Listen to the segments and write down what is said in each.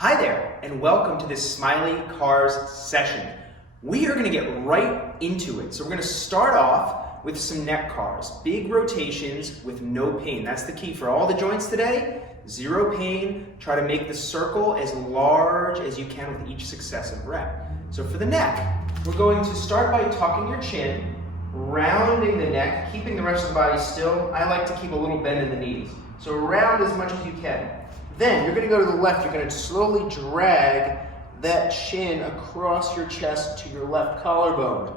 Hi there, and welcome to this Smiley Cars session. We are going to get right into it. So we're going to start off with some neck cars. Big rotations with no pain. That's the key for all the joints today. Zero pain. Try to make the circle as large as you can with each successive rep. So for the neck, we're going to start by tucking your chin, rounding the neck, keeping the rest of the body still. I like to keep a little bend in the knees. So round as much as you can. Then you're going to go to the left. You're going to slowly drag that chin across your chest to your left collarbone.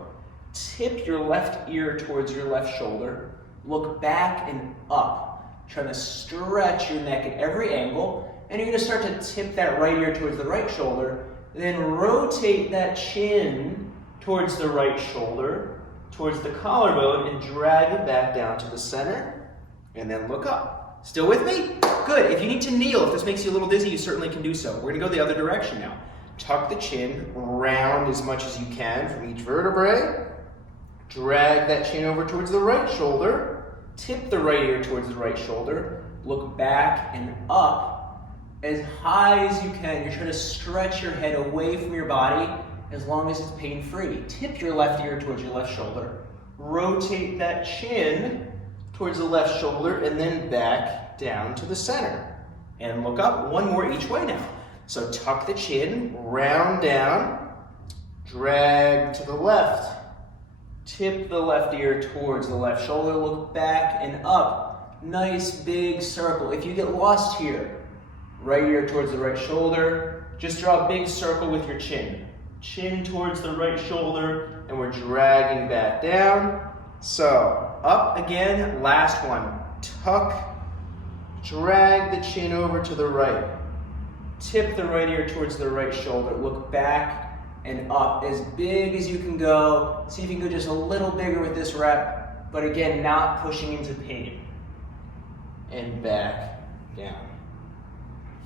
Tip your left ear towards your left shoulder. Look back and up. Trying to stretch your neck at every angle. And you're going to start to tip that right ear towards the right shoulder. Then rotate that chin towards the right shoulder, towards the collarbone, and drag it back down to the center. And then look up. Still with me? Good. If you need to kneel, if this makes you a little dizzy, you certainly can do so. We're going to go the other direction now. Tuck the chin, round as much as you can from each vertebrae. Drag that chin over towards the right shoulder. Tip the right ear towards the right shoulder. Look back and up as high as you can. You're trying to stretch your head away from your body as long as it's pain-free. Tip your left ear towards your left shoulder. Rotate that chin towards the left shoulder and then back down to the center. And look up, one more each way now. So tuck the chin, round down, drag to the left. Tip the left ear towards the left shoulder, look back and up. Nice big circle. If you get lost here, right ear towards the right shoulder, just draw a big circle with your chin. Chin towards the right shoulder, and we're dragging back down. So, up again, last one. Tuck, drag the chin over to the right. Tip the right ear towards the right shoulder. Look back and up as big as you can go. See if you can go just a little bigger with this rep, but again, not pushing into pain. And back down.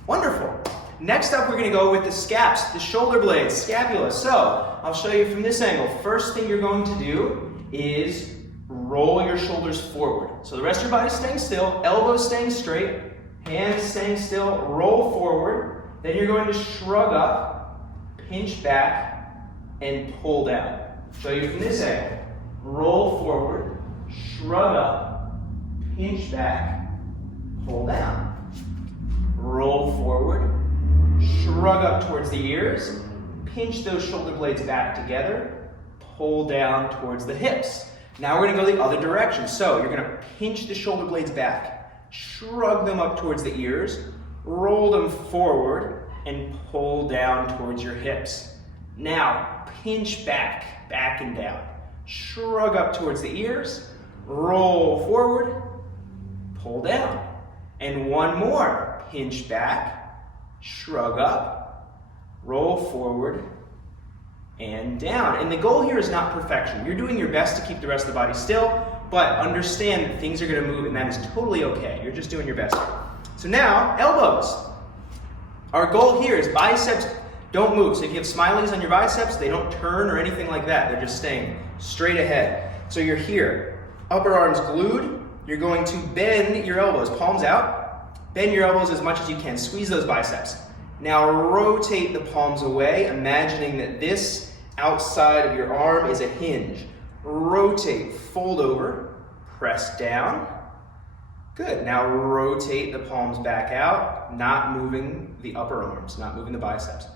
Wonderful. Next up, we're going to go with the scaps, the shoulder blades, scapula. So, I'll show you from this angle. First thing you're going to do is roll your shoulders forward. So the rest of your body staying still, elbows staying straight, hands staying still, roll forward. Then you're going to shrug up, pinch back, and pull down. Show you from this angle. Roll forward, shrug up, pinch back, pull down. Roll forward, shrug up towards the ears, pinch those shoulder blades back together, pull down towards the hips. Now we're going to go the other direction. So you're going to pinch the shoulder blades back, shrug them up towards the ears, roll them forward, and pull down towards your hips. Now pinch back, back and down. Shrug up towards the ears, roll forward, pull down. And one more. Pinch back, shrug up, roll forward, and down. And the goal here is not perfection. You're doing your best to keep the rest of the body still, but understand that things are going to move, and that is totally okay. You're just doing your best. So now, elbows. Our goal here is biceps don't move. So if you have smileys on your biceps, they don't turn or anything like that. They're just staying straight ahead. So you're here, upper arms glued. You're going to bend your elbows, palms out. Bend your elbows as much as you can. Squeeze those biceps. Now rotate the palms away, imagining that this outside of your arm is a hinge. Rotate, fold over, press down. Good. Now rotate the palms back out, not moving the upper arms, not moving the biceps.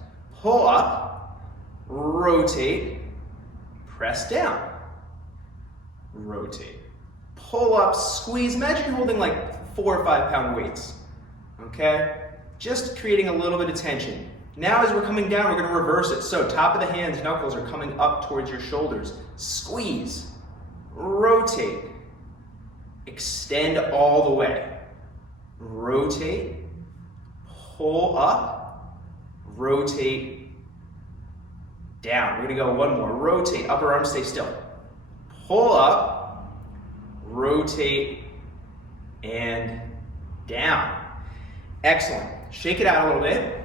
Pull up, rotate, press down. Rotate. Pull up, squeeze. Imagine you're holding like 4 or 5 pound weights. Okay? Just creating a little bit of tension. Now as we're coming down, we're going to reverse it. So top of the hands, knuckles are coming up towards your shoulders. Squeeze, rotate, extend all the way. Rotate, pull up, rotate, down. We're going to go one more. Rotate, upper arm stay still. Pull up, rotate, and down. Excellent. Shake it out a little bit.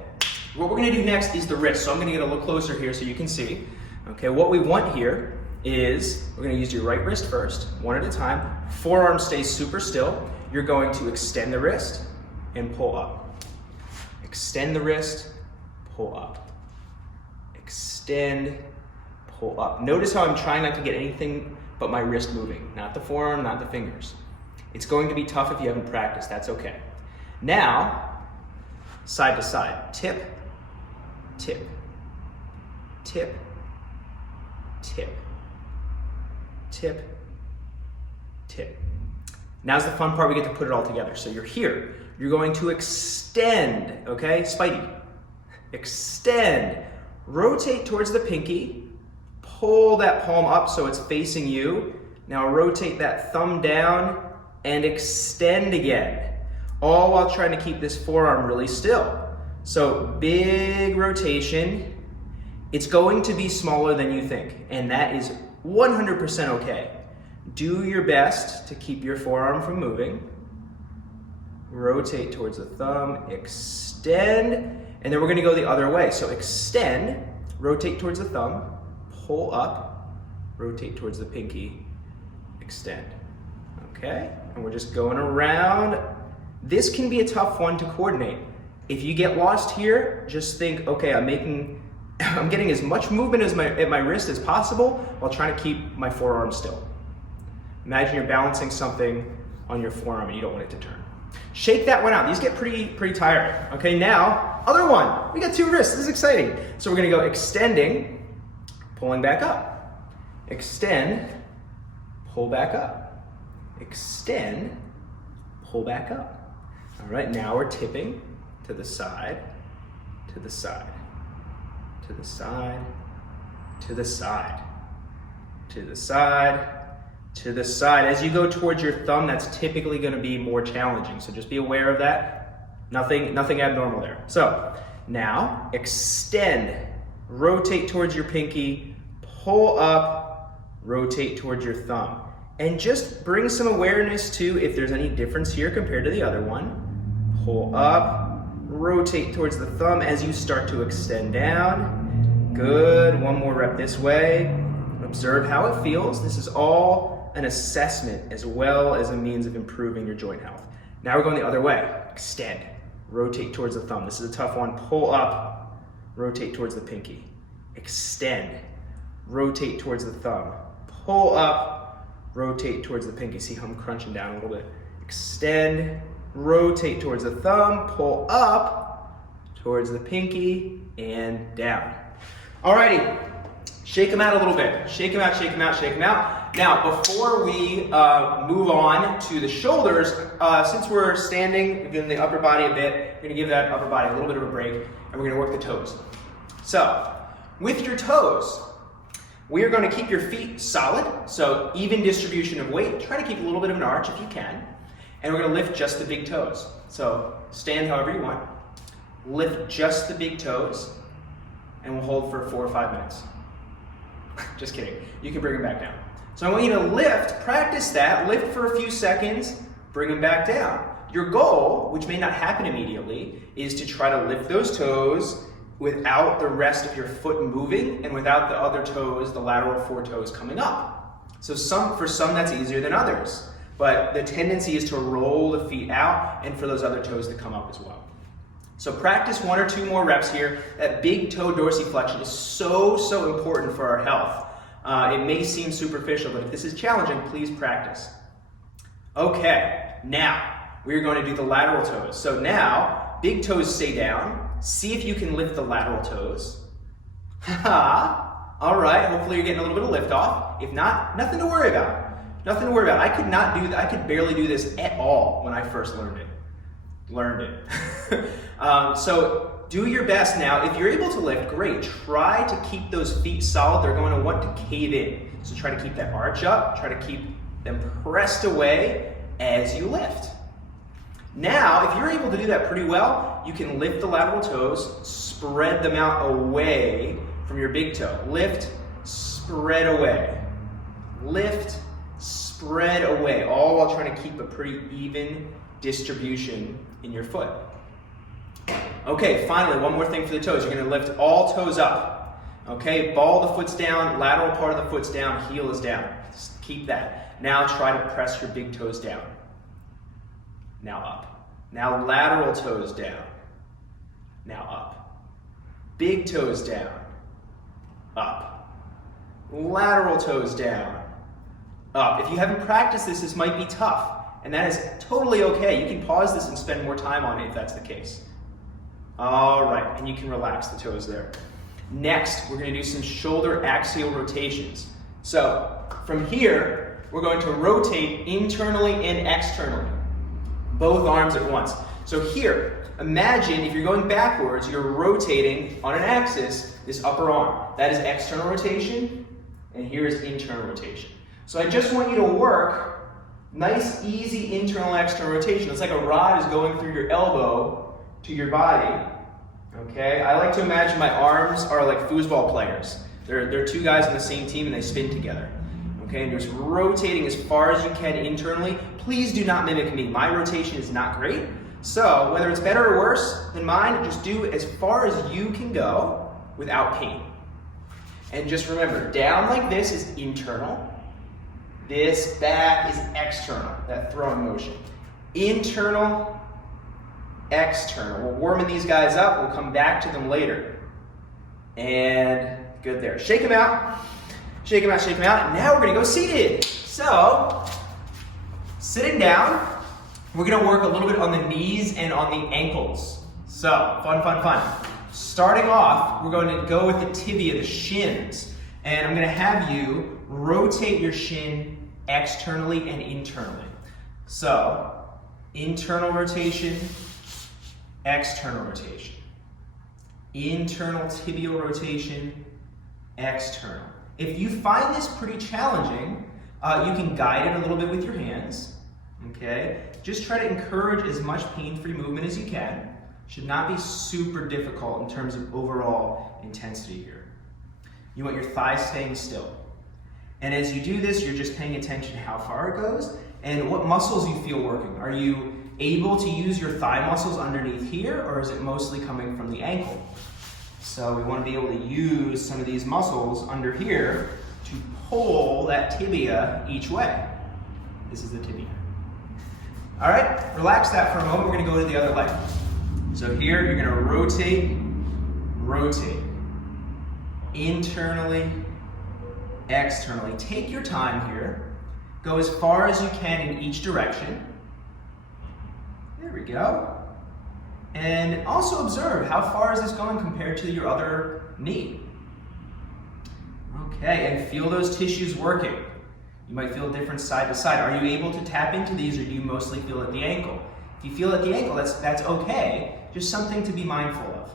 What we're going to do next is the wrist. So I'm going to get a little closer here so you can see. Okay, what we want here is we're going to use your right wrist first, one at a time. Forearm stays super still. You're going to extend the wrist and pull up. Extend the wrist, pull up. Extend, pull up. Notice how I'm trying not to get anything but my wrist moving, not the forearm, not the fingers. It's going to be tough if you haven't practiced, that's okay. Now, side to side, tip, tip, tip, tip, tip, tip. Now's the fun part, we get to put it all together. So you're here, you're going to extend, okay? Spidey, extend, rotate towards the pinky, pull that palm up so it's facing you. Now rotate that thumb down and extend again, all while trying to keep this forearm really still. So big rotation. It's going to be smaller than you think, and that is 100% okay. Do your best to keep your forearm from moving. Rotate towards the thumb, extend, and then we're gonna go the other way. So extend, rotate towards the thumb, pull up, rotate towards the pinky, extend. Okay, and we're just going around. This can be a tough one to coordinate. If you get lost here, just think, okay, I'm getting as much movement at my wrist as possible while trying to keep my forearm still. Imagine you're balancing something on your forearm and you don't want it to turn. Shake that one out. These get pretty tiring. Okay, now, other one. We got 2 wrists. This is exciting. So we're gonna go extending, pulling back up. Extend, pull back up. Extend, pull back up. All right, now we're tipping to the side, to the side, to the side, to the side, to the side, to the side. As you go towards your thumb, that's typically going to be more challenging, so just be aware of that. Nothing abnormal there. So now extend, rotate towards your pinky, pull up, rotate towards your thumb. And just bring some awareness to if there's any difference here compared to the other one. Pull up, rotate towards the thumb as you start to extend down. Good, one more rep this way. Observe how it feels. This is all an assessment as well as a means of improving your joint health. Now we're going the other way. Extend, rotate towards the thumb. This is a tough one. Pull up, rotate towards the pinky. Extend, rotate towards the thumb. Pull up, rotate towards the pinky. See how I'm crunching down a little bit. Extend, rotate towards the thumb, pull up towards the pinky, and down. Alrighty, shake them out a little bit. Shake them out, shake them out, shake them out. Now, before we move on to the shoulders, since we're standing, we've done the upper body a bit, we're gonna give that upper body a little bit of a break, and we're gonna work the toes. So, with your toes, we are going to keep your feet solid, so even distribution of weight. Try to keep a little bit of an arch if you can. And we're going to lift just the big toes. So stand however you want. Lift just the big toes, and we'll hold for 4 or 5 minutes. Just kidding. You can bring them back down. So I want you to lift, practice that, lift for a few seconds, bring them back down. Your goal, which may not happen immediately, is to try to lift those toes without the rest of your foot moving and without the other toes, the lateral 4 toes coming up. So for some that's easier than others, but the tendency is to roll the feet out and for those other toes to come up as well. So practice 1 or 2 more reps here. That big toe dorsiflexion is so important for our health. It may seem superficial, but if this is challenging, please practice. Okay, now we're going to do the lateral toes. So now, big toes stay down. See if you can lift the lateral toes. All right, hopefully you're getting a little bit of lift off. If not, nothing to worry about. Nothing to worry about. I could barely do this at all when I first learned it. So do your best now. If you're able to lift, great. Try to keep those feet solid. They're going to want to cave in. So try to keep that arch up. Try to keep them pressed away as you lift. Now, if you're able to do that pretty well, you can lift the lateral toes, spread them out away from your big toe. Lift, spread away. Lift, spread away, all while trying to keep a pretty even distribution in your foot. Okay, finally, one more thing for the toes. You're gonna lift all toes up. Okay, ball of the foot's down, lateral part of the foot's down, heel is down. Just keep that. Now try to press your big toes down. Now up. Now lateral toes down. Now up. Big toes down, up. Lateral toes down, up. If you haven't practiced this, this might be tough, and that is totally okay. You can pause this and spend more time on it if that's the case. All right, and you can relax the toes there. Next, we're going to do some shoulder axial rotations. So from here, we're going to rotate internally and externally, both arms at once. So here, imagine if you're going backwards, you're rotating on an axis this upper arm. That is external rotation, and here is internal rotation. So I just want you to work nice, easy internal, external rotation. It's like a rod is going through your elbow to your body. Okay, I like to imagine my arms are like foosball players. They're two guys on the same team and they spin together. Okay, and just rotating as far as you can internally. Please do not mimic me. My rotation is not great. So whether it's better or worse than mine, just do as far as you can go without pain. And just remember, down like this is internal. This back is external, that throwing motion. Internal, external. We're warming these guys up. We'll come back to them later. And good there. Shake them out. Shake them out, shake them out. And now we're going to go seated. So, sitting down, we're going to work a little bit on the knees and on the ankles. So, fun, fun, fun. Starting off, we're going to go with the tibia, the shins. And I'm going to have you rotate your shin externally and internally. So, internal rotation, external rotation. Internal tibial rotation, external. If you find this pretty challenging, you can guide it a little bit with your hands. Okay? Just try to encourage as much pain-free movement as you can. Should not be super difficult in terms of overall intensity here. You want your thighs staying still. And as you do this, you're just paying attention to how far it goes and what muscles you feel working. Are you able to use your thigh muscles underneath here, or is it mostly coming from the ankle? So we want to be able to use some of these muscles under here to pull that tibia each way. This is the tibia. All right, relax that for a moment. We're going to go to the other leg. So here you're going to rotate, rotate. Internally, externally. Take your time here. Go as far as you can in each direction. There we go. And also observe how far is this going compared to your other knee. Okay, and feel those tissues working. You might feel different side to side. Are you able to tap into these, or do you mostly feel at the ankle? If you feel at the ankle, that's okay. Just something to be mindful of.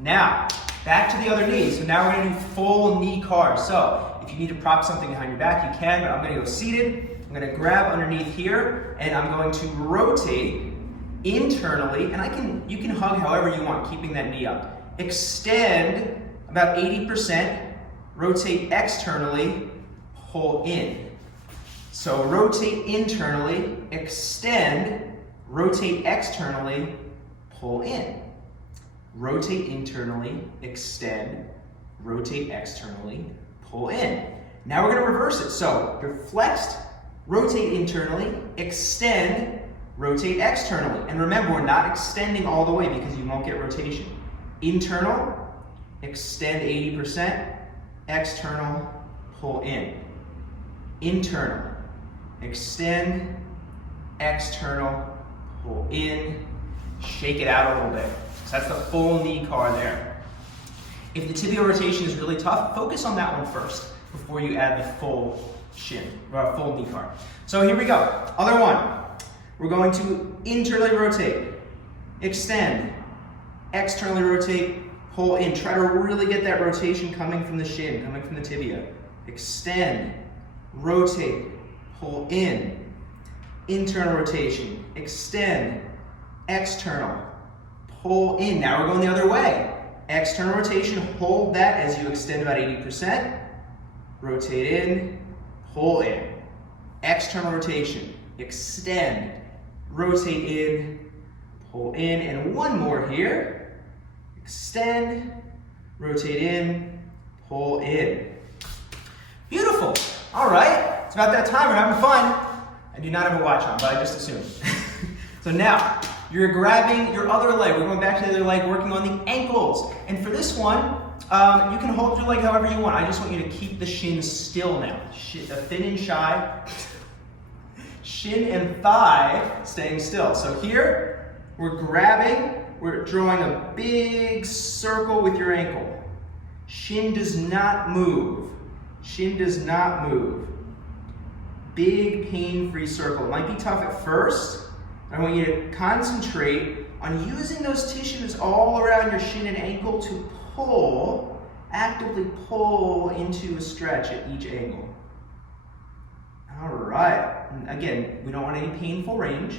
Now, back to the other knee. So now we're going to do full knee carves. So if you need to prop something behind your back, you can, but I'm going to go seated. I'm going to grab underneath here, and I'm going to rotate internally, and you can hug however you want, keeping that knee up. Extend about 80%, rotate externally, pull in. So rotate internally, extend, rotate externally, pull in. Rotate internally, extend, rotate externally, pull in. Now we're going to reverse it. So you're flexed, rotate internally, extend, rotate externally. And remember, we're not extending all the way because you won't get rotation. Internal, extend 80%, external, pull in. Internal, extend, external, pull in, shake it out a little bit. So that's the full knee car there. If the tibial rotation is really tough, focus on that one first before you add the full shin, or full knee car. So here we go. Other one. We're going to internally rotate, extend, externally rotate, pull in. Try to really get that rotation coming from the shin, coming from the tibia. Extend, rotate, pull in. Internal rotation, extend, external, pull in. Now we're going the other way. External rotation, hold that as you extend about 80%. Rotate in, pull in. External rotation, extend, rotate in, pull in, and one more here. Extend, rotate in, pull in. Beautiful. All right, it's about that time. We're having fun. I do not have a watch on, but I just assumed. So now, You're grabbing your other leg. We're going back to the other leg, working on the ankles. And for this one, you can hold your leg however you want. I just want you to keep the shins still now. Thin and shy. Shin and thigh staying still. So here, we're grabbing, we're drawing a big circle with your ankle. Shin does not move. Shin does not move. Big pain-free circle. It might be tough at first. I want you to concentrate on using those tissues all around your shin and ankle to pull, actively pull into a stretch at each angle. All right. And again, we don't want any painful range.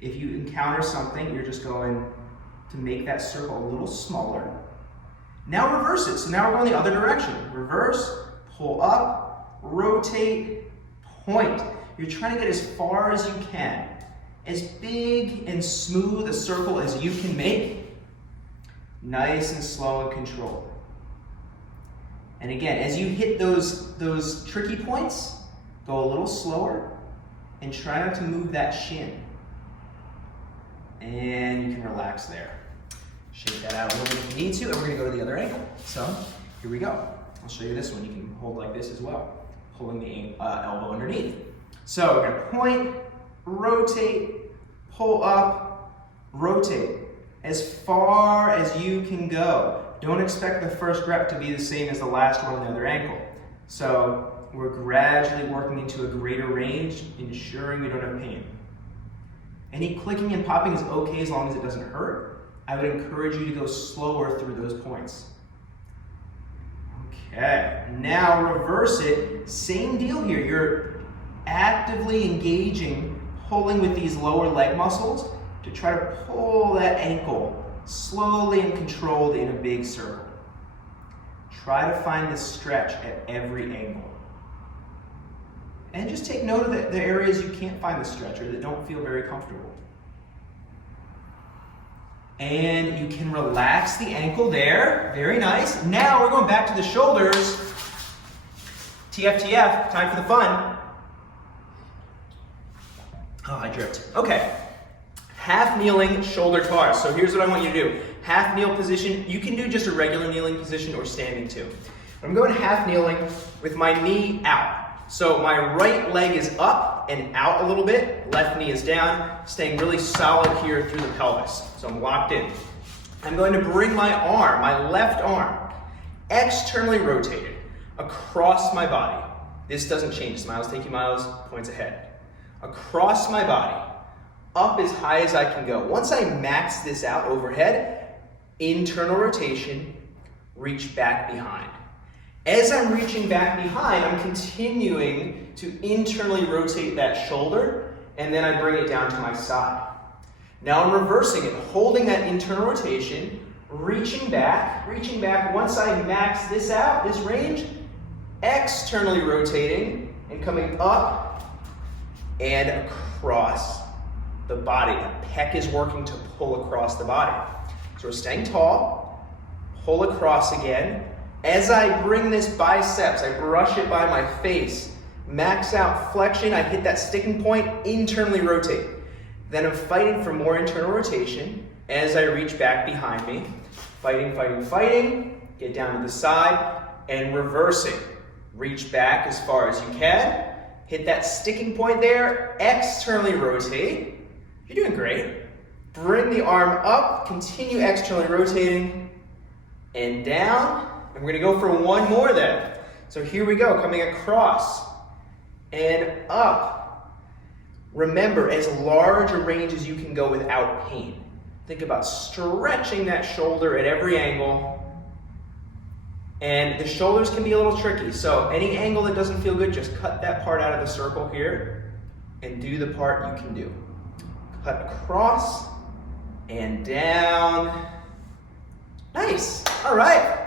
If you encounter something, you're just going to make that circle a little smaller. Now reverse it. So now we're going the other direction. Reverse, pull up, rotate, point. You're trying to get as far as you can. As big and smooth a circle as you can make. Nice and slow and controlled. And again, as you hit those tricky points, go a little slower and try not to move that shin. And you can relax there. Shake that out a little bit if you need to, and we're going to go to the other ankle. So here we go. I'll show you this one. You can hold like this as well, pulling the elbow underneath. So we're going to point, rotate, pull up, rotate as far as you can go. Don't expect the first rep to be the same as the last one on the other ankle. So we're gradually working into a greater range, ensuring we don't have pain. Any clicking and popping is okay as long as it doesn't hurt. I would encourage you to go slower through those points. Okay, now reverse it. Same deal here. You're actively engaging, pulling with these lower leg muscles to try to pull that ankle slowly and controlled in a big circle. Try to find this stretch at every angle. And just take note of the areas you can't find the stretch or that don't feel very comfortable. And you can relax the ankle there. Very nice. Now we're going back to the shoulders. TFTF, time for the fun. Oh, I dripped. Okay. Half kneeling shoulder cars. So here's what I want you to do. Half kneel position. You can do just a regular kneeling position or standing too. I'm going half kneeling with my knee out. So my right leg is up and out a little bit. Left knee is down, staying really solid here through the pelvis. So I'm locked in. I'm going to bring my arm, my left arm, externally rotated across my body. This doesn't change. Smiles take you miles, points ahead. Across my body, up as high as I can go. Once I max this out overhead, internal rotation, reach back behind. As I'm reaching back behind, I'm continuing to internally rotate that shoulder, and then I bring it down to my side. Now I'm reversing it, holding that internal rotation, reaching back. Once I max this out, this range, externally rotating and coming up and across the body. The pec is working to pull across the body. So we're staying tall, pull across again. As I bring this biceps, I brush it by my face, max out flexion, I hit that sticking point, internally rotate. Then I'm fighting for more internal rotation as I reach back behind me. Fighting, get down to the side, and reversing. Reach back as far as you can, hit that sticking point there, externally rotate. You're doing great. Bring the arm up, continue externally rotating, and down. And we're going to go for one more then. So here we go, coming across and up. Remember, as large a range as you can go without pain. Think about stretching that shoulder at every angle. And the shoulders can be a little tricky. So any angle that doesn't feel good, just cut that part out of the circle here and do the part you can do. Cut across and down. Nice. All right.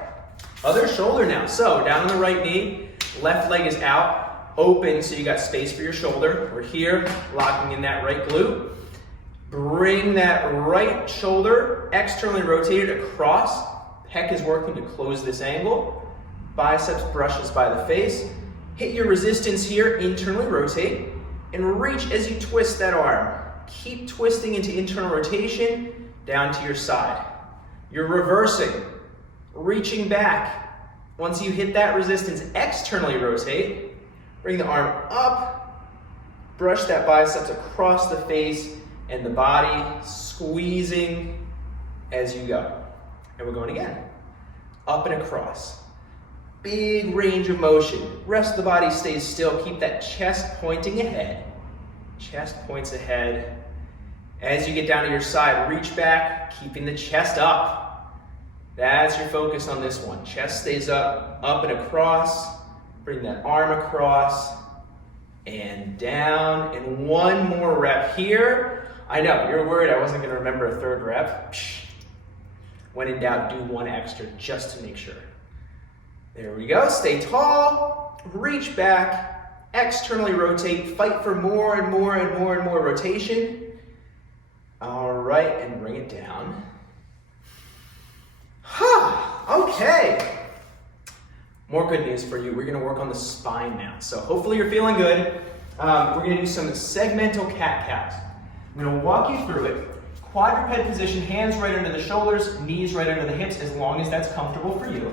Other shoulder now. So down on the right knee, left leg is out, open so you got space for your shoulder. We're here, locking in that right glute. Bring that right shoulder externally rotated across. Pec is working to close this angle. Biceps brushes by the face. Hit your resistance here, internally rotate, and reach as you twist that arm. Keep twisting into internal rotation, down to your side. You're reversing, reaching back. Once you hit that resistance, externally rotate. Bring the arm up, brush that biceps across the face and the body, squeezing as you go. And we're going again. Up and across. Big range of motion. Rest of the body stays still. Keep that chest pointing ahead. Chest points ahead. As you get down to your side, reach back, keeping the chest up. That's your focus on this one. Chest stays up and across. Bring that arm across and down. And one more rep here. I know, you're worried I wasn't gonna remember a third rep. When in doubt, do one extra just to make sure. There we go, stay tall, reach back, externally rotate, fight for more and more and more and more rotation. All right, and bring it down. Okay. More good news for you. We're gonna work on the spine now. So hopefully you're feeling good. We're gonna do some segmental cat-cows. I'm gonna walk you through it. Quadruped position, hands right under the shoulders, knees right under the hips, as long as that's comfortable for you.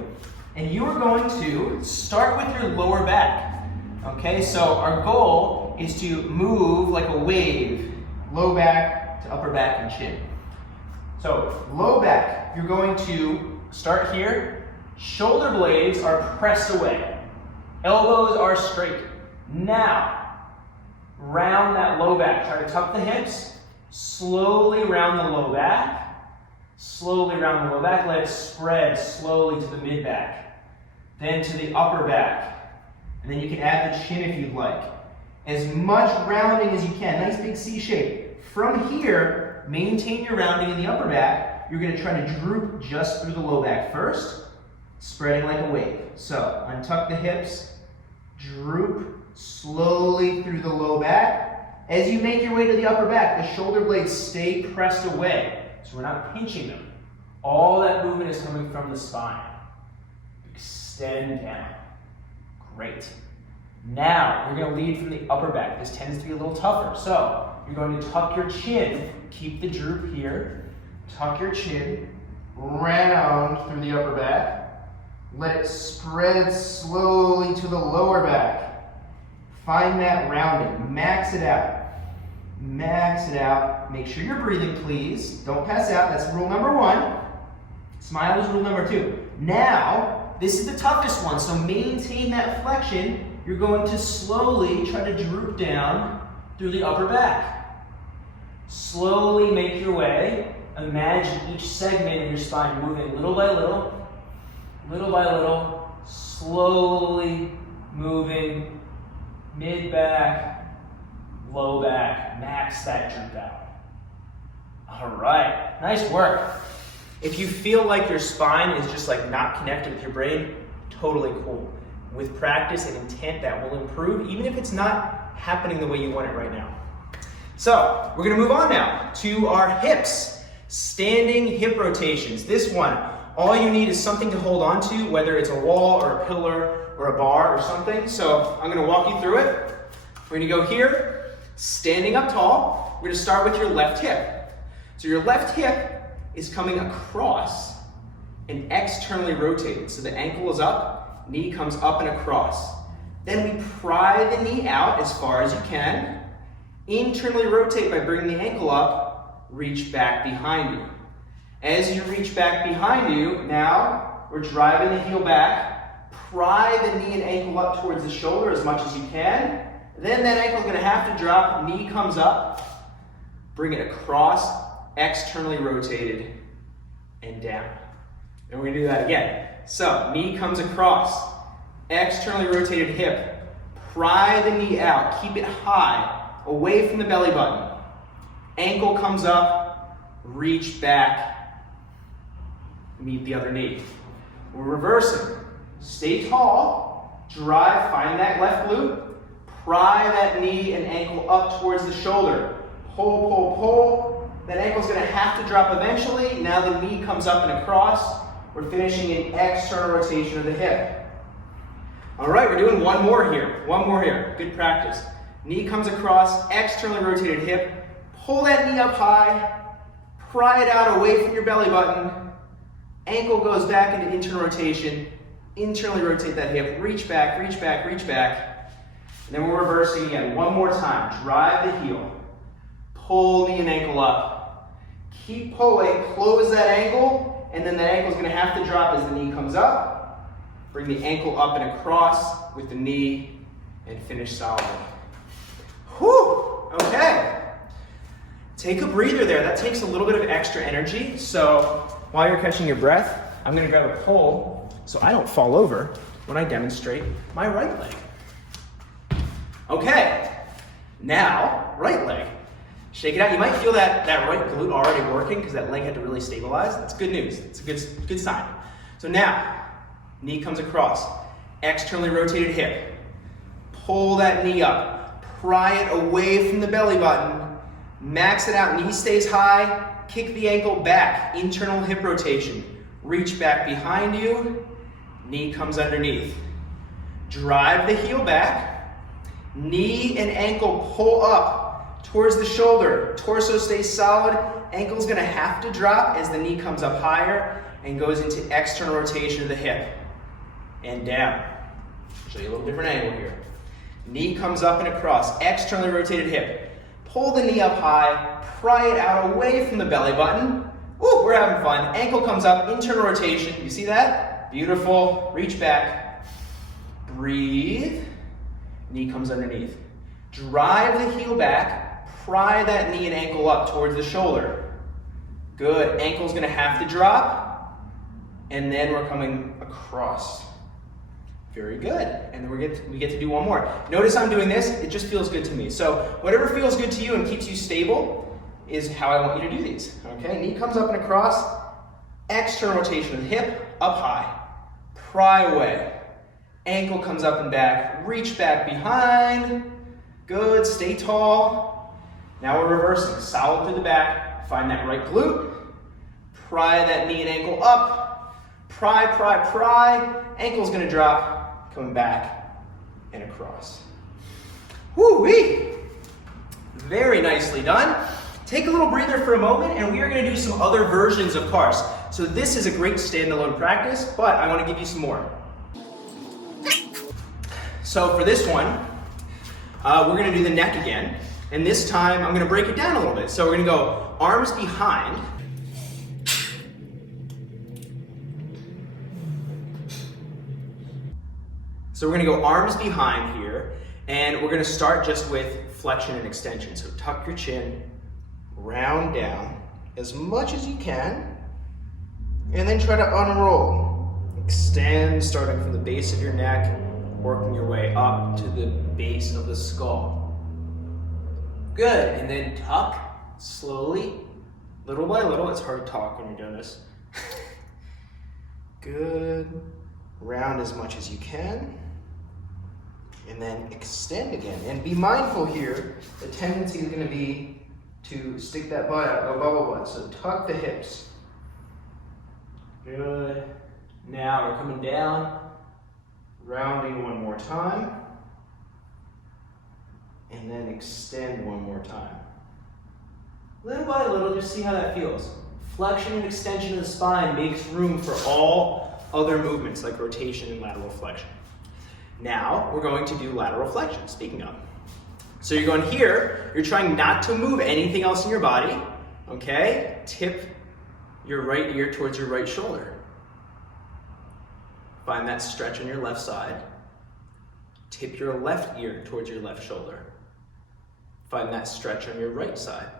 And you are going to start with your lower back. Okay, so our goal is to move like a wave, low back to upper back and chin. So low back, you're going to start here. Shoulder blades are pressed away. Elbows are straight. Now, round that low back. Try to tuck the hips. Slowly round the low back. Slowly round the low back. Let it spread slowly to the mid back. Then to the upper back. And then you can add the chin if you'd like. As much rounding as you can. Nice big C shape. From here, maintain your rounding in the upper back. You're going to try to droop just through the low back first. Spreading like a wave. So, untuck the hips, droop slowly through the low back. As you make your way to the upper back, the shoulder blades stay pressed away. So we're not pinching them. All that movement is coming from the spine. Extend down. Great. Now, you're going to lead from the upper back. This tends to be a little tougher. So, you're going to tuck your chin. Keep the droop here. Tuck your chin. Round through the upper back. Let it spread slowly to the lower back. Find that rounding. Max it out. Max it out. Make sure you're breathing, please. Don't pass out. That's rule number 1. Smile is rule number 2. Now, this is the toughest one, so maintain that flexion. You're going to slowly try to droop down through the upper back. Slowly make your way. Imagine each segment in your spine moving little by little. Little by little, slowly moving, mid-back, low back, max that droop out. All right, nice work. If you feel like your spine is just like not connected with your brain, totally cool. With practice and intent, that will improve, even if it's not happening the way you want it right now. So, we're gonna move on now to our hips. Standing hip rotations. This one, all you need is something to hold on to, whether it's a wall or a pillar or a bar or something. So I'm going to walk you through it. We're going to go here, standing up tall. We're going to start with your left hip. So your left hip is coming across and externally rotated. So the ankle is up, knee comes up and across. Then we pry the knee out as far as you can. Internally rotate by bringing the ankle up, reach back behind you. As you reach back behind you, now we're driving the heel back. Pry the knee and ankle up towards the shoulder as much as you can. Then that ankle's going to have to drop, knee comes up. Bring it across, externally rotated, and down. And we're going to do that again. So, knee comes across, externally rotated hip. Pry the knee out, keep it high, away from the belly button. Ankle comes up, reach back, meet the other knee. We're reversing. Stay tall, drive, find that left glute, pry that knee and ankle up towards the shoulder. Pull, pull, pull. That ankle's going to have to drop eventually. Now the knee comes up and across. We're finishing an external rotation of the hip. All right, we're doing one more here. One more here. Good practice. Knee comes across, externally rotated hip. Pull that knee up high, pry it out away from your belly button. Ankle goes back into internal rotation. Internally rotate that hip, reach back, reach back, reach back. And then we're reversing again. One more time. Drive the heel. Pull knee and ankle up. Keep pulling, close that ankle, and then that ankle is going to have to drop as the knee comes up. Bring the ankle up and across with the knee and finish solidly. Whew, okay. Take a breather there. That takes a little bit of extra energy. So while you're catching your breath, I'm going to grab a pole so I don't fall over when I demonstrate my right leg. Okay, now right leg. Shake it out. You might feel that right glute already working because that leg had to really stabilize. That's good news. It's a good sign. So now, knee comes across. Externally rotated hip. Pull that knee up. Pry it away from the belly button. Max it out. Knee stays high. Kick the ankle back. Internal hip rotation. Reach back behind you. Knee comes underneath. Drive the heel back. Knee and ankle pull up towards the shoulder. Torso stays solid. Ankle's gonna have to drop as the knee comes up higher and goes into external rotation of the hip. And down. I'll show you a little different angle here. Knee comes up and across. Externally rotated hip. Pull the knee up high. Pry it out away from the belly button. Ooh, we're having fun. Ankle comes up, internal rotation. You see that? Beautiful. Reach back. Breathe. Knee comes underneath. Drive the heel back. Pry that knee and ankle up towards the shoulder. Good. Ankle's going to have to drop. And then we're coming across. Very good. And then we get to do one more. Notice I'm doing this. It just feels good to me. So whatever feels good to you and keeps you stable is how I want you to do these. Okay? Knee comes up and across. External rotation of the hip. Up high. Pry away. Ankle comes up and back. Reach back behind. Good. Stay tall. Now we're reversing. Solid through the back. Find that right glute. Pry that knee and ankle up. Pry, pry, pry. Ankle's going to drop. Coming back and across. Woo-wee! Very nicely done. Take a little breather for a moment and we are going to do some other versions of cars. So this is a great standalone practice, but I want to give you some more. So for this one, we're going to do the neck again. And this time, I'm going to break it down a little bit. So we're going to go arms behind. So we're going to go arms behind here. And we're going to start just with flexion and extension. So tuck your chin, round down as much as you can. And then try to unroll. Extend, starting from the base of your neck, working your way up to the base of the skull. Good, and then tuck slowly, little by little. It's hard to talk when you're doing this. Good. Round as much as you can. And then extend again. And be mindful here, the tendency is going to be to stick that butt out, go bubble butt. So tuck the hips. Good. Now we're coming down, rounding one more time. And then extend one more time. Little by little, just see how that feels. Flexion and extension of the spine makes room for all other movements like rotation and lateral flexion. Now, we're going to do lateral flexion, speaking of. So you're going here, you're trying not to move anything else in your body, okay? Tip your right ear towards your right shoulder. Find that stretch on your left side. Tip your left ear towards your left shoulder. Find that stretch on your right side.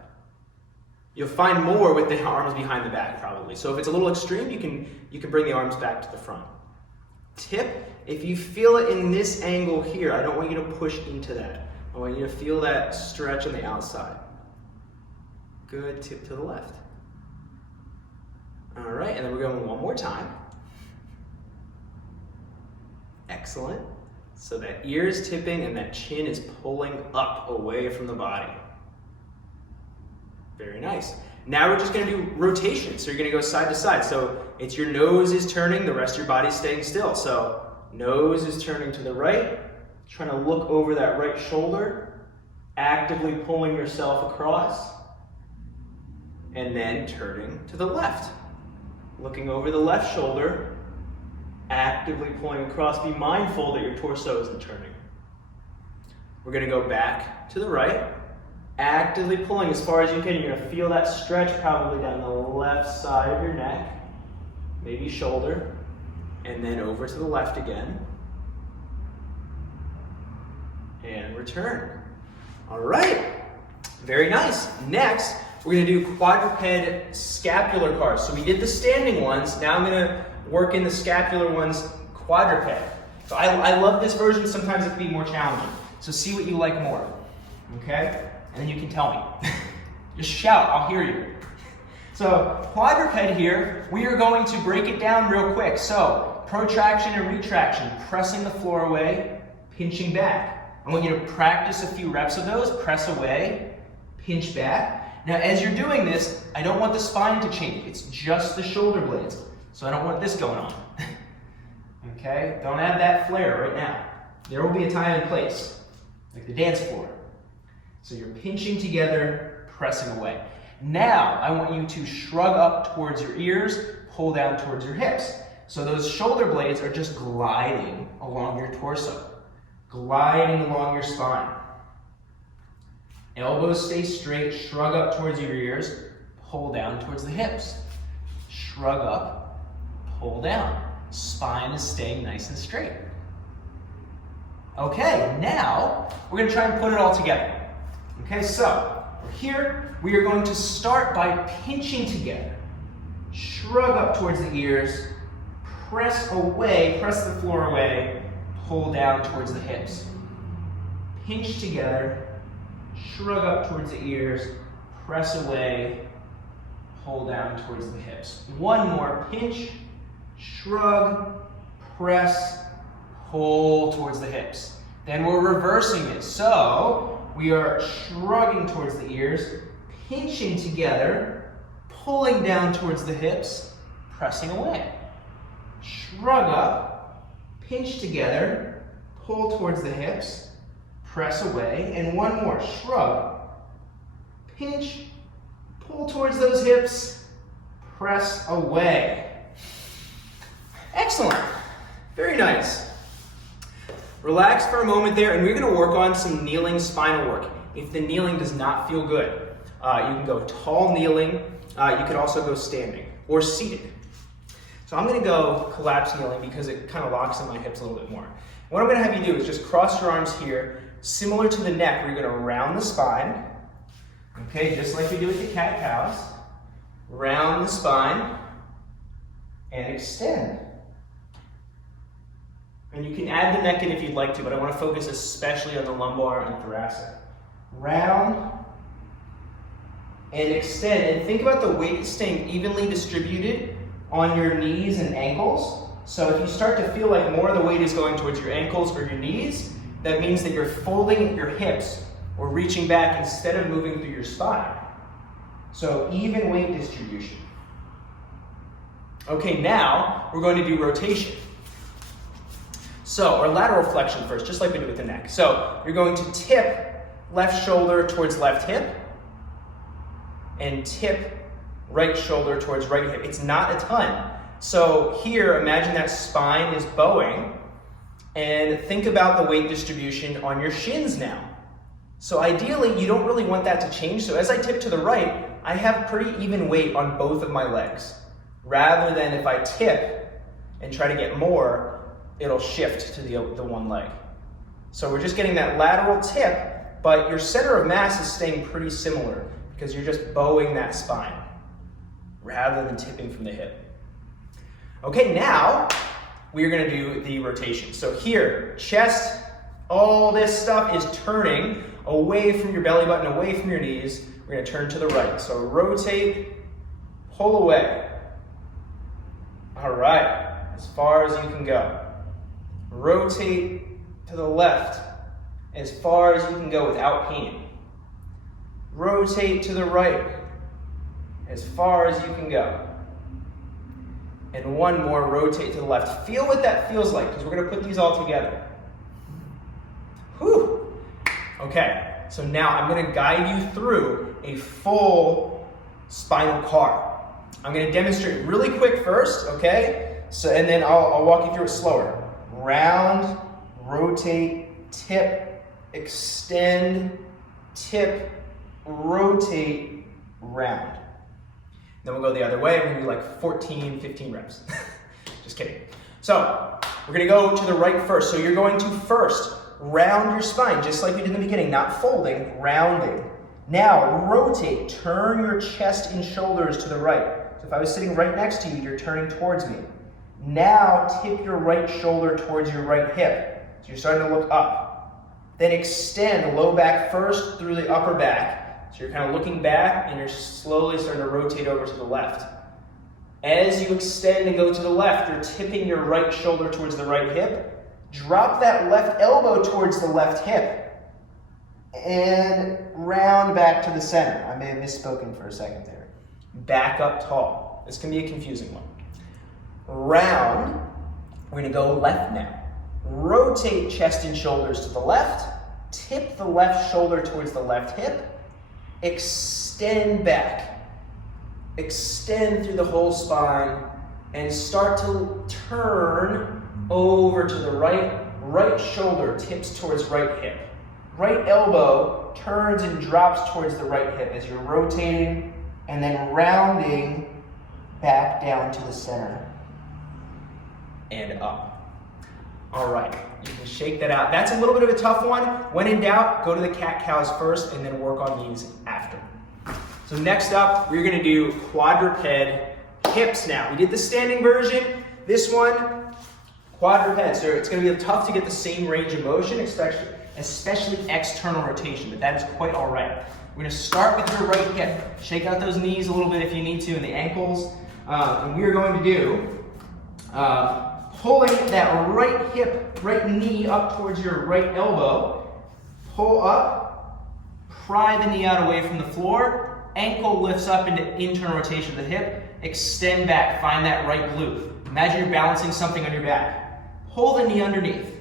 You'll find more with the arms behind the back probably. So if it's a little extreme, you can bring the arms back to the front. Tip, if you feel it in this angle here, I don't want you to push into that. I want you to feel that stretch on the outside. Good, tip to the left. All right, and then we're going one more time. Excellent. So that ear is tipping and that chin is pulling up away from the body. Very nice. Now we're just going to do rotation. So you're going to go side to side. So it's your nose is turning, the rest of your body's staying still. So nose is turning to the right, trying to look over that right shoulder, actively pulling yourself across. and then turning to the left. Looking over the left shoulder, actively pulling across. Be mindful that your torso isn't turning. We're going to go back to the right, actively pulling as far as you can. You're going to feel that stretch probably down the left side of your neck, maybe shoulder, and then over to the left again. And return. All right, very nice. Next, we're going to do quadruped scapular cars. So we did the standing ones. Now I'm going to work in the scapular ones quadruped. So I love this version. Sometimes it can be more challenging. So see what you like more, okay? And then you can tell me. Just shout, I'll hear you. So quadruped here, we are going to break it down real quick. So protraction and retraction, pressing the floor away, pinching back. I want you to practice a few reps of those. Press away, pinch back. Now, as you're doing this, I don't want the spine to change. It's just the shoulder blades. So I don't want this going on. Okay? Don't add that flare right now. There will be a time and place, like the dance floor. So you're pinching together, pressing away. Now, I want you to shrug up towards your ears, pull down towards your hips. So those shoulder blades are just gliding along your torso. Gliding along your spine. Elbows stay straight, shrug up towards your ears, pull down towards the hips. Shrug up, pull down. Spine is staying nice and straight. Okay, now we're going to try and put it all together. Okay, so we're here. We are going to start by pinching together. Shrug up towards the ears, press away, press the floor away, pull down towards the hips. Pinch together, shrug up towards the ears, press away, pull down towards the hips. One more, pinch, shrug, press, pull towards the hips. Then we're reversing it. So we are shrugging towards the ears, pinching together, pulling down towards the hips, pressing away. Shrug up, pinch together, pull towards the hips, press away, and one more, shrug, pinch, pull towards those hips, press away. Excellent, very nice. Relax for a moment there, and we're going to work on some kneeling spinal work. If the kneeling does not feel good, you can go tall kneeling, you can also go standing or seated. So I'm going to go collapse kneeling because it kind of locks in my hips a little bit more. What I'm going to have you do is just cross your arms here, similar to the neck, where you're going to round the spine. Okay, just like we do with the cat-cows. Round the spine and extend. And you can add the neck in if you'd like to, but I want to focus especially on the lumbar and thoracic. Round and extend. And think about the weight staying evenly distributed on your knees and ankles. So if you start to feel like more of the weight is going towards your ankles or your knees, that means that you're folding your hips or reaching back instead of moving through your spine. So even weight distribution. Okay, now we're going to do rotation. So, or lateral flexion first, just like we did with the neck. So you're going to tip left shoulder towards left hip and tip right shoulder towards right hip. It's not a ton. So here, imagine that spine is bowing, and think about the weight distribution on your shins now. So ideally, you don't really want that to change. So as I tip to the right, I have pretty even weight on both of my legs. Rather than if I tip and try to get more, it'll shift to the one leg. So we're just getting that lateral tip, but your center of mass is staying pretty similar because you're just bowing that spine rather than tipping from the hip. Okay, now we're going to do the rotation. So here, chest, all this stuff is turning away from your belly button, away from your knees. We're going to turn to the right. So rotate, pull away. All right, as far as you can go. Rotate to the left as far as you can go without pain. Rotate to the right as far as you can go. And one more, rotate to the left. Feel what that feels like, because we're going to put these all together. Whew. Okay, so now I'm going to guide you through a full spinal car. I'm going to demonstrate really quick first, okay? So, and then I'll walk you through it slower. Round, rotate, tip, extend, tip, rotate, round. Then we'll go the other way. We're gonna do like 14, 15 reps. Just kidding. So we're gonna go to the right first. So you're going to first round your spine, just like we did in the beginning, not folding, rounding. Now rotate, turn your chest and shoulders to the right. So if I was sitting right next to you, you're turning towards me. Now tip your right shoulder towards your right hip. So you're starting to look up. Then extend low back first through the upper back. So you're kind of looking back and you're slowly starting to rotate over to the left. As you extend and go to the left, you're tipping your right shoulder towards the right hip. Drop that left elbow towards the left hip. And round back to the center. I may have misspoken for a second there. Back up tall. This can be a confusing one. Round. We're going to go left now. Rotate chest and shoulders to the left. Tip the left shoulder towards the left hip. Extend back. Extend through the whole spine and start to turn over to the right. Right shoulder tips towards right hip. Right elbow turns and drops towards the right hip as you're rotating and then rounding back down to the center. And up. All right, you can shake that out. That's a little bit of a tough one. When in doubt, go to the cat-cows first and then work on these after. So next up, we're gonna do quadruped hips now. We did the standing version. This one, quadruped. So it's gonna be tough to get the same range of motion, especially external rotation, but that is quite all right. We're gonna start with your right hip. Shake out those knees a little bit if you need to, and the ankles. And we are going to do pulling that right hip, right knee up towards your right elbow. Pull up, pry the knee out away from the floor. Ankle lifts up into internal rotation of the hip. Extend back, find that right glute. Imagine you're balancing something on your back. Pull the knee underneath.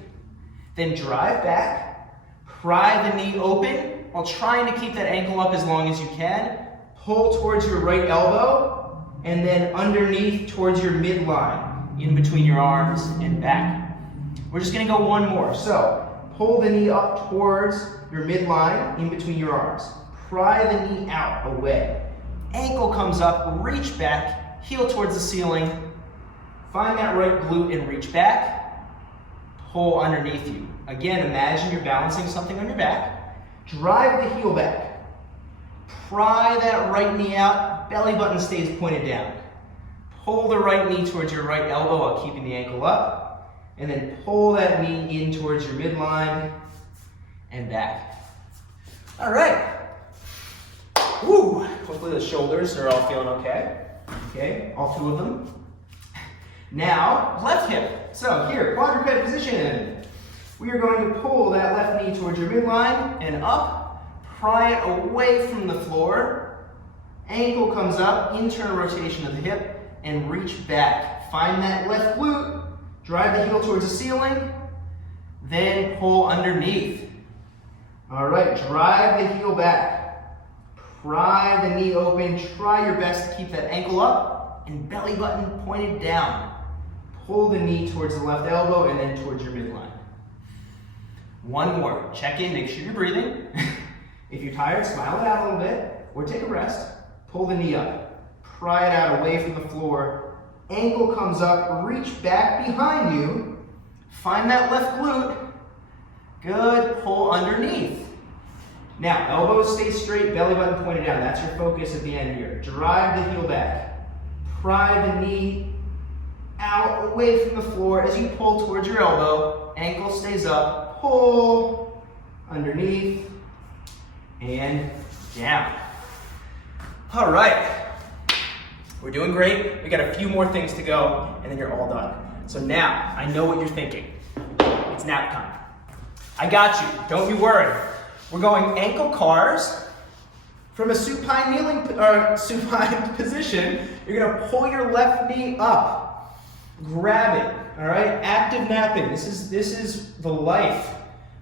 Then drive back, pry the knee open while trying to keep that ankle up as long as you can. Pull towards your right elbow and then underneath towards your midline. In between your arms and back. We're just gonna go one more. So, pull the knee up towards your midline, in between your arms. Pry the knee out, away. Ankle comes up, reach back, heel towards the ceiling. Find that right glute and reach back. Pull underneath you. Again, imagine you're balancing something on your back. Drive the heel back. Pry that right knee out, belly button stays pointed down. Pull the right knee towards your right elbow while keeping the ankle up. And then pull that knee in towards your midline and back. All right. Woo. Hopefully the shoulders are all feeling okay. Okay, all two of them. Now, left hip. So here, quadruped position. We are going to pull that left knee towards your midline and up. Pry it away from the floor. Ankle comes up, internal rotation of the hip. And reach back. Find that left glute, drive the heel towards the ceiling, then pull underneath. All right, drive the heel back. Pry the knee open, try your best to keep that ankle up and belly button pointed down. Pull the knee towards the left elbow and then towards your midline. One more, check in, make sure you're breathing. If you're tired, smile it out a little bit or take a rest. Pull the knee up. Pry it out away from the floor. Ankle comes up, reach back behind you. Find that left glute. Good, pull underneath. Now, elbows stay straight, belly button pointed down. That's your focus at the end here. Drive the heel back. Pry the knee out away from the floor as you pull towards your elbow. Ankle stays up, pull underneath and down. All right. We're doing great. We got a few more things to go, and then you're all done. So now, I know what you're thinking. It's nap time. I got you. Don't you worry. We're going ankle cars from a supine supine position. You're gonna pull your left knee up, grab it. All right, active napping. This is the life.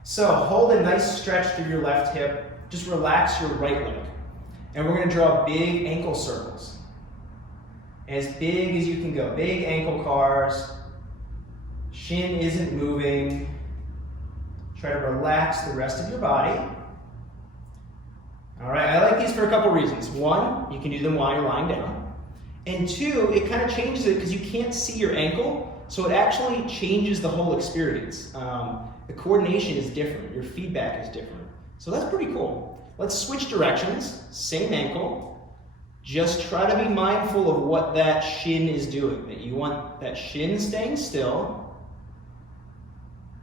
So hold a nice stretch through your left hip. Just relax your right leg. And we're going to draw big ankle circles. As big as you can go. Big ankle cars. Shin isn't moving. Try to relax the rest of your body. All right, I like these for a couple reasons. One, you can do them while you're lying down. And two, it kind of changes it because you can't see your ankle, so it actually changes the whole experience. The coordination is different, your feedback is different. So that's pretty cool. Let's switch directions, same ankle. Just try to be mindful of what that shin is doing, that you want that shin staying still,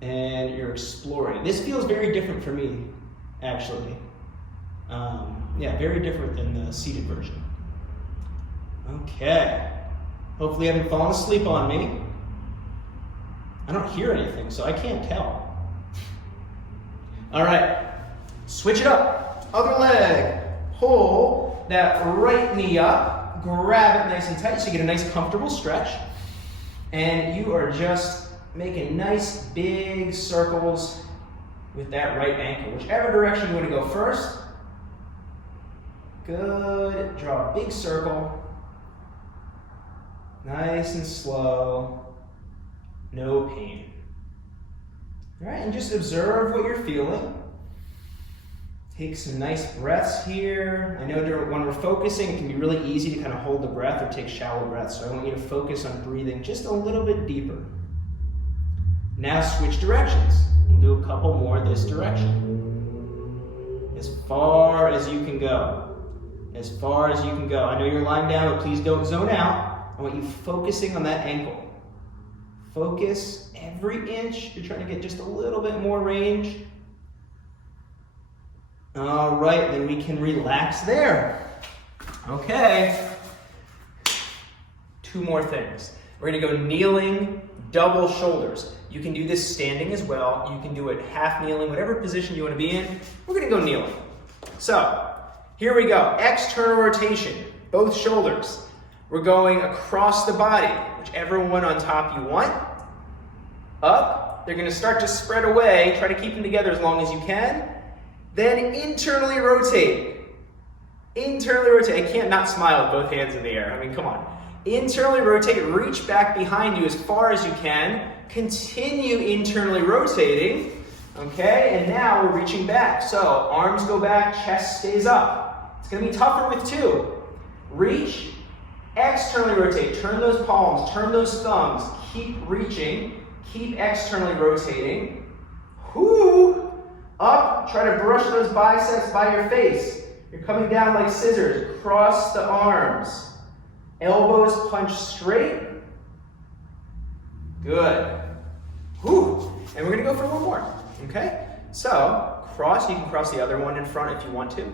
and you're exploring. This feels very different for me, actually. Yeah, very different than the seated version. Okay. Hopefully you haven't fallen asleep on me. I don't hear anything, so I can't tell. All right, switch it up. Other leg. Pull that right knee up. Grab it nice and tight so you get a nice comfortable stretch. And you are just making nice big circles with that right ankle. Whichever direction you want to go first. Good. Draw a big circle. Nice and slow. No pain. All right, and just observe what you're feeling. Take some nice breaths here. I know when we're focusing, it can be really easy to kind of hold the breath or take shallow breaths, so I want you to focus on breathing just a little bit deeper. Now switch directions. We'll do a couple more this direction. As far as you can go. As far as you can go. I know you're lying down, but please don't zone out. I want you focusing on that ankle. Focus every inch. You're trying to get just a little bit more range. All right, then we can relax there. Okay. Two more things. We're gonna go kneeling, double shoulders. You can do this standing as well. You can do it half kneeling, whatever position you wanna be in. We're gonna go kneeling. So, here we go, external rotation, both shoulders. We're going across the body, whichever one on top you want. Up, they're gonna start to spread away. Try to keep them together as long as you can. Then internally rotate. Internally rotate, I can't not smile with both hands in the air. I mean, come on. Internally rotate, reach back behind you as far as you can. Continue internally rotating. Okay, and now we're reaching back. So arms go back, chest stays up. It's gonna be tougher with two. Reach, externally rotate. Turn those palms, turn those thumbs. Keep reaching, keep externally rotating. Whoo! Up, try to brush those biceps by your face. You're coming down like scissors. Cross the arms. Elbows punch straight. Good. Whoo! And we're gonna go for one more. Okay, so cross, you can cross the other one in front if you want to.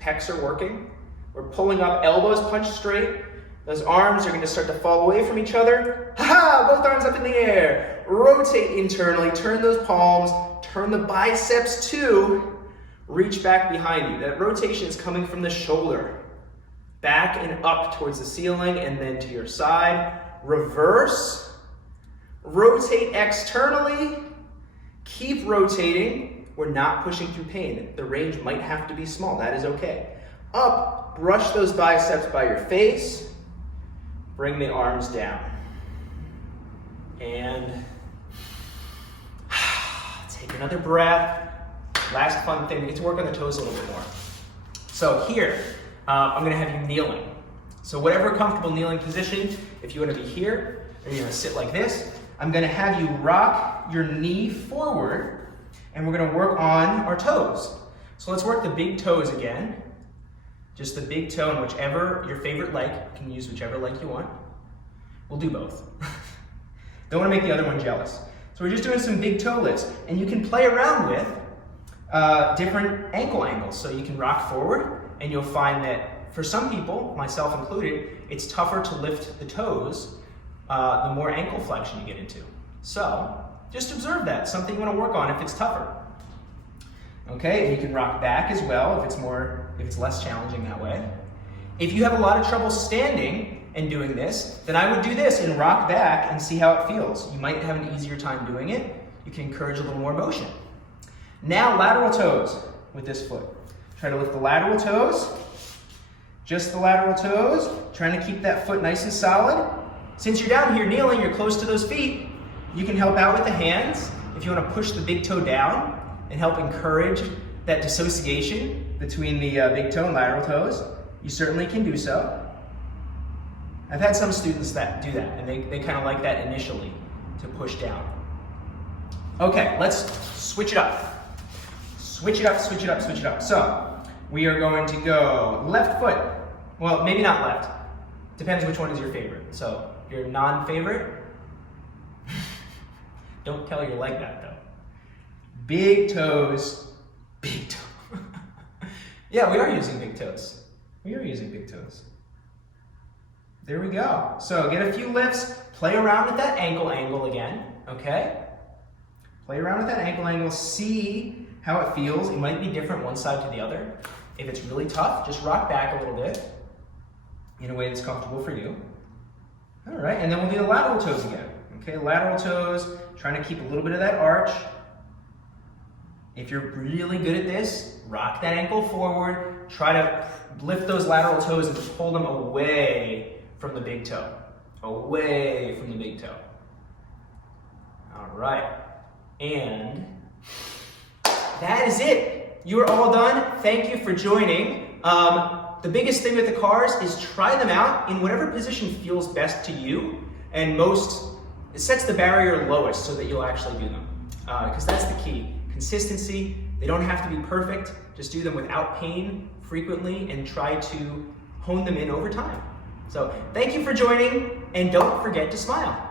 Pecs are working. We're pulling up, elbows punch straight. Those arms are going to start to fall away from each other. Ha-ha, both arms up in the air. Rotate internally, turn those palms, turn the biceps too. Reach back behind you. That rotation is coming from the shoulder. Back and up towards the ceiling and then to your side. Reverse. Rotate externally. Keep rotating. We're not pushing through pain. The range might have to be small. That is okay. Up, brush those biceps by your face. Bring the arms down. And take another breath. Last fun thing, we get to work on the toes a little bit more. So here, I'm gonna have you kneeling. So whatever comfortable kneeling position, if you wanna be here, or you're gonna sit like this, I'm gonna have you rock your knee forward, and we're gonna work on our toes. So let's work the big toes again. Just the big toe and whichever, your favorite leg, you can use whichever leg you want. We'll do both. Don't wanna make the other one jealous. So we're just doing some big toe lifts, and you can play around with different ankle angles. So you can rock forward, and you'll find that for some people, myself included, it's tougher to lift the toes the more ankle flexion you get into. So just observe that, something you want to work on if it's tougher. Okay, and you can rock back as well if it's less challenging that way. If you have a lot of trouble standing and doing this, then I would do this and rock back and see how it feels. You might have an easier time doing it. You can encourage a little more motion. Now lateral toes with this foot. Try to lift the lateral toes. Just the lateral toes. Trying to keep that foot nice and solid. Since you're down here kneeling, you're close to those feet, you can help out with the hands. If you want to push the big toe down and help encourage that dissociation between the big toe and lateral toes, you certainly can do so. I've had some students that do that, and they kind of like that initially, to push down. Okay, let's switch it up. Switch it up, switch it up, switch it up. So, we are going to go left foot. Well, maybe not left. Depends which one is your favorite. So, your non-favorite, don't tell you're like that though. Big toes, big toe. Yeah, we are using big toes. We are using big toes. There we go. So get a few lifts, play around with that ankle angle again, okay? Play around with that ankle angle, see how it feels. It might be different one side to the other. If it's really tough, just rock back a little bit in a way that's comfortable for you. All right, and then we'll do the lateral toes again. Okay, lateral toes, trying to keep a little bit of that arch. If you're really good at this, rock that ankle forward, try to lift those lateral toes and pull them away from the big toe. Away from the big toe. All right, and that is it. You are all done. Thank you for joining. The biggest thing with the cars is try them out in whatever position feels best to you, and it sets the barrier lowest so that you'll actually do them. Because that's the key. Consistency. They don't have to be perfect. Just do them without pain frequently and try to hone them in over time. So thank you for joining, and don't forget to smile.